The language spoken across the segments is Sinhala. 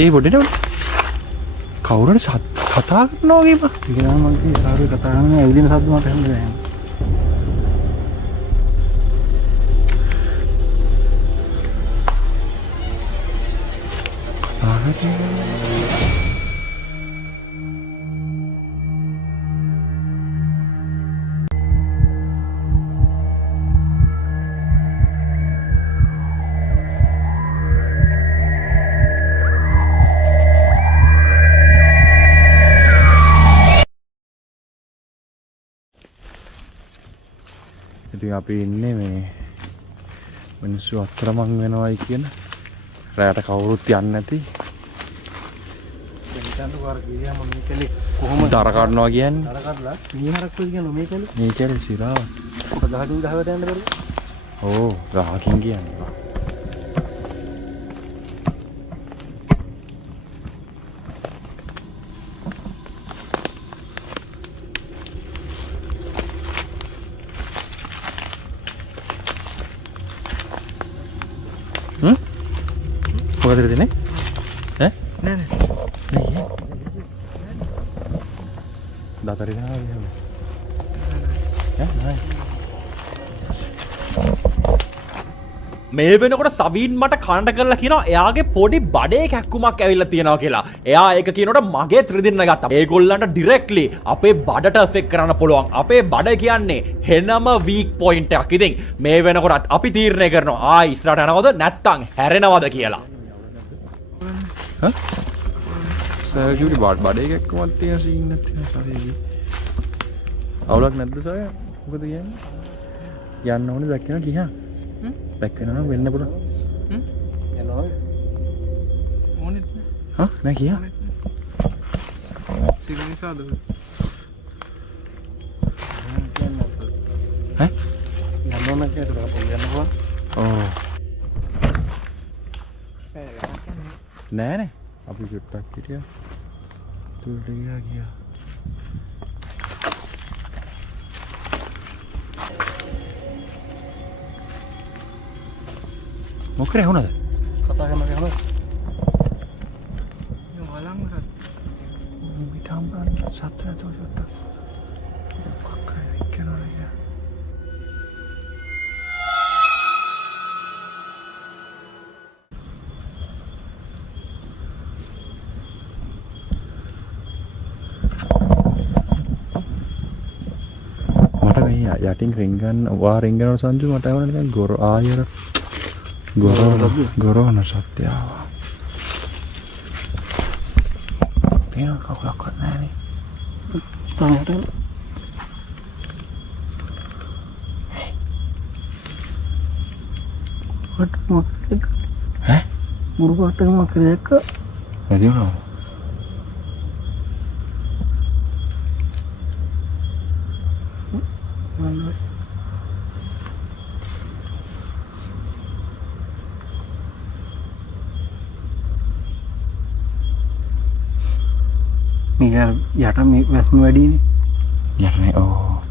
ඒ පොඩිට කවුරුහරි කතා කරනවා වගේ බා. ඒක නම් මම කිව්වේ කාරු කතා කරන ඇවිදින සද්ද මට හම්බෙන්නේ නැහැ. ඉතින් අපි ඉන්නේ මේ මිනිස්සු අතරමං වෙනවයි කියන රැයට කවුරුත් යන්නේ නැති දැන් වර ගියා මම මේකලි කොහොමද දර කඩනවා කියන්නේ දර කඩලා මීහරක් කොයි කියන්නේ මේකලි මේකේ සිරාව ඔක ගහකින් ගහවට යන්න බැරිද ඕ ගහකින් කියන්නේ මොකද දෙන්නේ ඈ නෑ දාතරේ දානවා මේ වෙනකොට සවීන් මට කණ්ඩ කරලා කියනවා එයාගේ පොඩි බඩේ කැක්කුමක් ඇවිල්ලා තියෙනවා කියලා. එයා ඒක කියනකොට මගේ ත්‍රිදින්න ගත්තා. ඒගොල්ලන්ට ඩිරෙක්ට්ලි අපේ බඩට එෆෙක්ට් කරන්න පුළුවන්. අපේ බඩ කියන්නේ හෙනම වීක් පොයින්ට් එකක්. ඉතින් මේ වෙනකොට අපි තීරණය කරනවා ආයි ඉස්සරහට යනවද නැත්නම් හැරෙනවද කියලා. සර්ජරි බඩේ කැක්කුමක් තියෙන සීන් එකක් තියෙනවා සරේවි. අවුලක් නැද්ද සර්? මොකද කියන්නේ? යන්න ඕනේ දැක්කම ගියා. බැක් වෙනවා වෙන්න පුළුවන්. යනවා ඕනෙත් හා නෑ කියා. සිරිනිසාද? ඈ? යනවා කියලා යනවා. ඕ. නෑ නේ. අපි චුට්ටක් හිටියා. තුලට ගියා. මොකද වුණාද? කතා කරන ගමන් යටින් රින්ගන් වාරින්ගන සංජු මට වුණා නිකන් ගොර ආයර ගොරෝන සත්‍යාව. පේන කවුරක්වත් නැහැ නේ. තමයි what මොකක්ද? ඈ? මුරුකට මොකක්ද එක? වැඩි වුණා. මේක යට මේ වැස්ම වැඩිනේ. යන්නේ ඕ.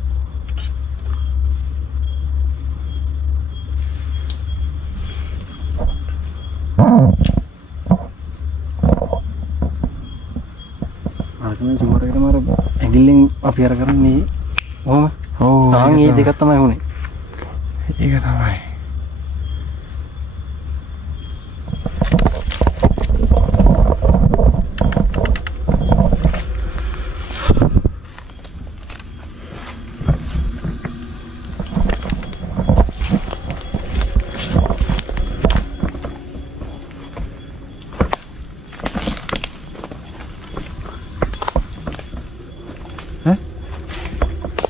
ආගමෙන් සුමරේකට මාර ඇඟිල්ලෙන් අපි අර කරන්නේ ඔහම. ඕ. තාන් මේ දෙකක් තමයි වුනේ. ඒක තමයි.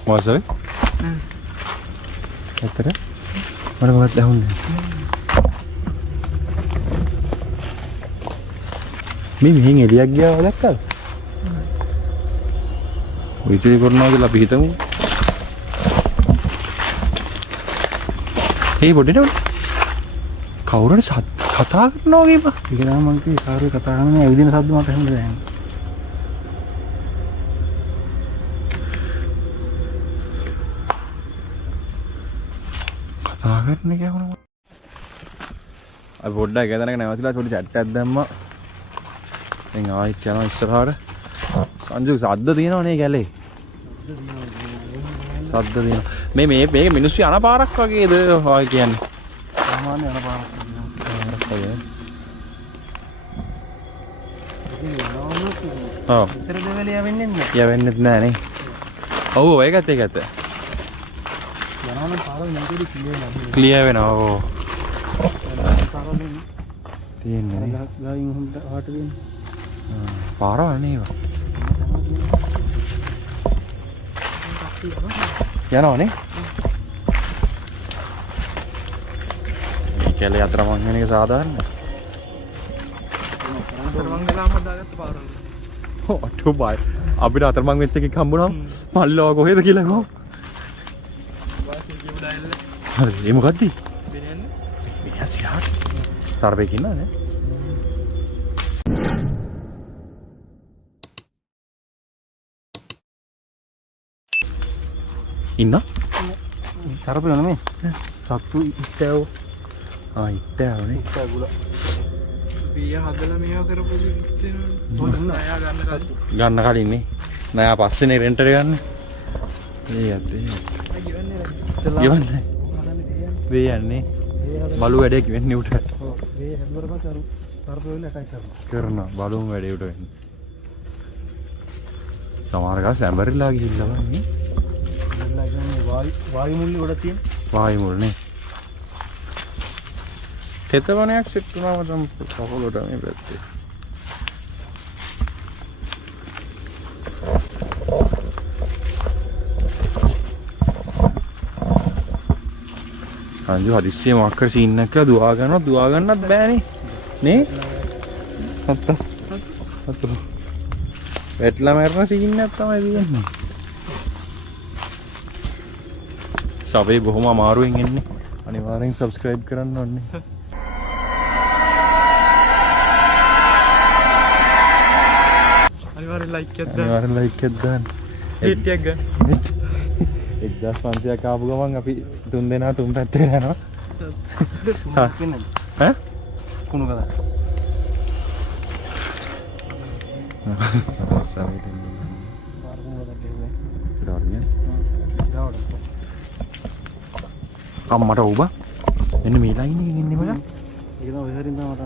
මොකද? ඇත්තට? මට මොකක්ද ඇහුන්නේ? මේ මෙහෙන් එළියක් ගියාව දැක්කද? විචලි කරනවා කියලා අපි හිතමු. ඒ පොඩිට කවුරුහරි කතා කරනවා වගේ බා. ඒක නම් මම කිව්වේ කාරු කතා කරන ඇවිදින සද්ද මට හම්බෙන්නේ නැහැ. කරන එක වුණා. අපි පොඩ්ඩක් එක තැනක නැවතිලා පොඩි chat එකක් දැම්මා. දැන් ආයෙත් යනවා ඉස්සරහට. සංජු සද්ද තියෙනවනේ කැලේ. සද්ද තියෙනවා. මේක මිනිස්සු යන පාරක් වගේද ඔය කියන්නේ? සාමාන්‍ය යන පාරක් වගේ. ඔව්. විතර දෙවල යවෙන්නේ නැහැ. යවෙන්නෙත් නෑ නේ. ඔව් ඒකත්. යනවනම් පාර නැතිද ක්ලියර් වෙනවා. ඔව්. පාරවලින් තියෙන්නේ නේ. ගායින් හොඳ හාට දෙන්නේ. පාරවල් නේවා. යනවනේ. මේ කැලේ අතරමං වෙන එක සාධාරණයි. අතරමං වෙලාම දාගත්ත පාරවල. ඔව් අටෝ බයි. අපිට අතරමං වෙච්ච එකක් හම්බුණා. මල්ලව කොහෙද කියලා ගෝ. හරි ඒ මොකද්ද? බිනියන්නේ සිරාට තරබේක ඉන්නවනේ. ඉන්න තරපේ නෙමෙයි. සත්තු ඉත්තව. ඉත්තවනේ. ඉත්තගුල. බිය හදලා මේවා කරපු තියෙනවා. ගන්න කලින් නේ. නෑ පස්සේනේ රෙන්ට් එක ගන්න. ඒත් ගිවන්නේ. වේ යන්නේ. බලු වැඩේ වෙන්නේ උට. ඔව්. මේ හැදුවරම තරපේ වල එකයි කරනවා. බලුම් වැඩේ උට වෙන්නේ. සමහර ගා සැඹරිලා ගිහිල්ලා වන්නේ. වායු මුල්ලි ගොඩ තියෙන. වායු මුල් නේ. තෙතවණයක් සෙට් වුණාම තමයි කවලොට මේ පැත්තේ. සංජු හදිස්සියේ මොකක් කර සීන් එකක් දුවා ගන්නත් බෑනේ නේ අත්ත වැටලා මරන සීන් එකක් තමයි තියෙන්නේ. සබේ බොහොම අමාරුවෙන් එන්නේ. අනිවාර්යෙන් subscribe කරන්න ඕනේ. අනිවාර්යෙන් like එකක් දාන්න. අනිවාර්යෙන් like එකක් දාන්න. hit එකක් ගන්න. 1500ක් ආපු ගමන් අපි තුන් දෙනා තුන් පැත්තට යනවා. කියන්නේ. ඈ? කුණු කතා. අම්මට උඹ එන්න මේ ලයින් එකකින් ඉන්නේ මල. ඒක තමයි ඔය හරින් තමයි මට.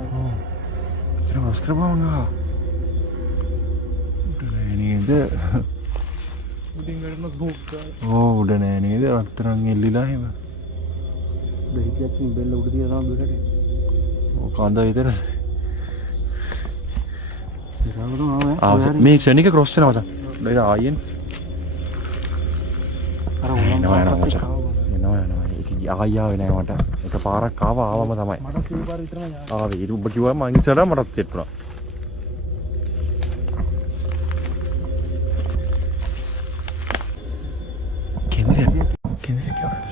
ඉතින් ඔස්කරපවුනා. උඩ නෑ නේද? උඩින් ගන්න භෝග. උඩ නෑ නේද? අතරන් එල්ලිලා එහෙම. දෙහිතියක් බෙල්ල උඩ තියලා තමයි බෙල්ලට. කන්ද විතර. ඒකවල මේ ක්ෂණික ක්‍රොස් වෙනවා මචං. ඒක ආයෙත් අර උලම් එනවා මචං. එනවා. ඒක ආයෙ නෑ මට. එක පාරක් ආවම තමයි. මට ඒ පාර විතරම ආවේ. ඊට ඔබ කිව්වම මං ඉස්සරහ මටත් සෙට් වුණා. කෙනෙක් කියවල.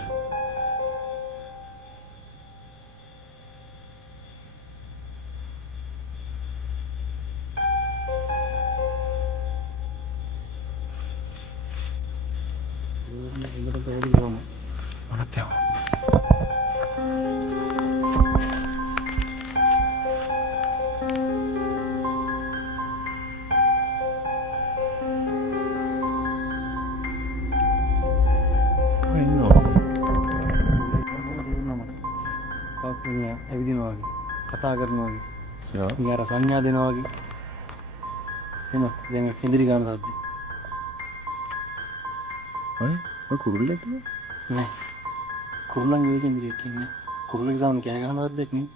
මනත් යව. ඇවිදිනවා වගේ කතා කරනවා වගේ යා. ඉතින් අර සංඥා දෙනවා වගේ එන දැන් කෙන්දිරි ගන්න සද්ද ඔය කුරුල්ලෙක් නෑ කුරුල්ලන්ගේ කෙන්දිරියක් කියන්නේ කුරුල්ලගේ සාමන කෑ ගන්න සද්දයක් නේ